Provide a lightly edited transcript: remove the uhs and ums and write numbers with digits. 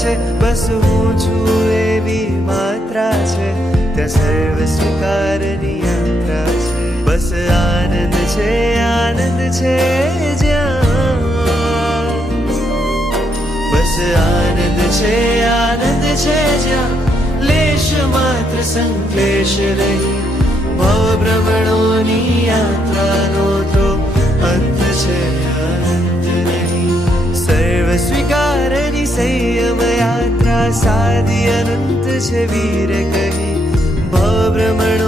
છે, બસ હું છું એવી માત્રા છે, ત્યાં સર્વ સ્વીકારની યાત્રા છે. બસ આનંદ છે, આનંદ છે જ્યાં, બસ આનંદ છે, આનંદ છે જ્યાં લેશ માત્ર સંક્લેશ નહીં. ભવ ભ્રમણોની યાત્રાનો તો અંત છે, અંત નહીં. સર્વ સ્વીકારની સંયમ યાત્રા સાદી અનંત છે વીર કહી. ભવ ભ્રમણ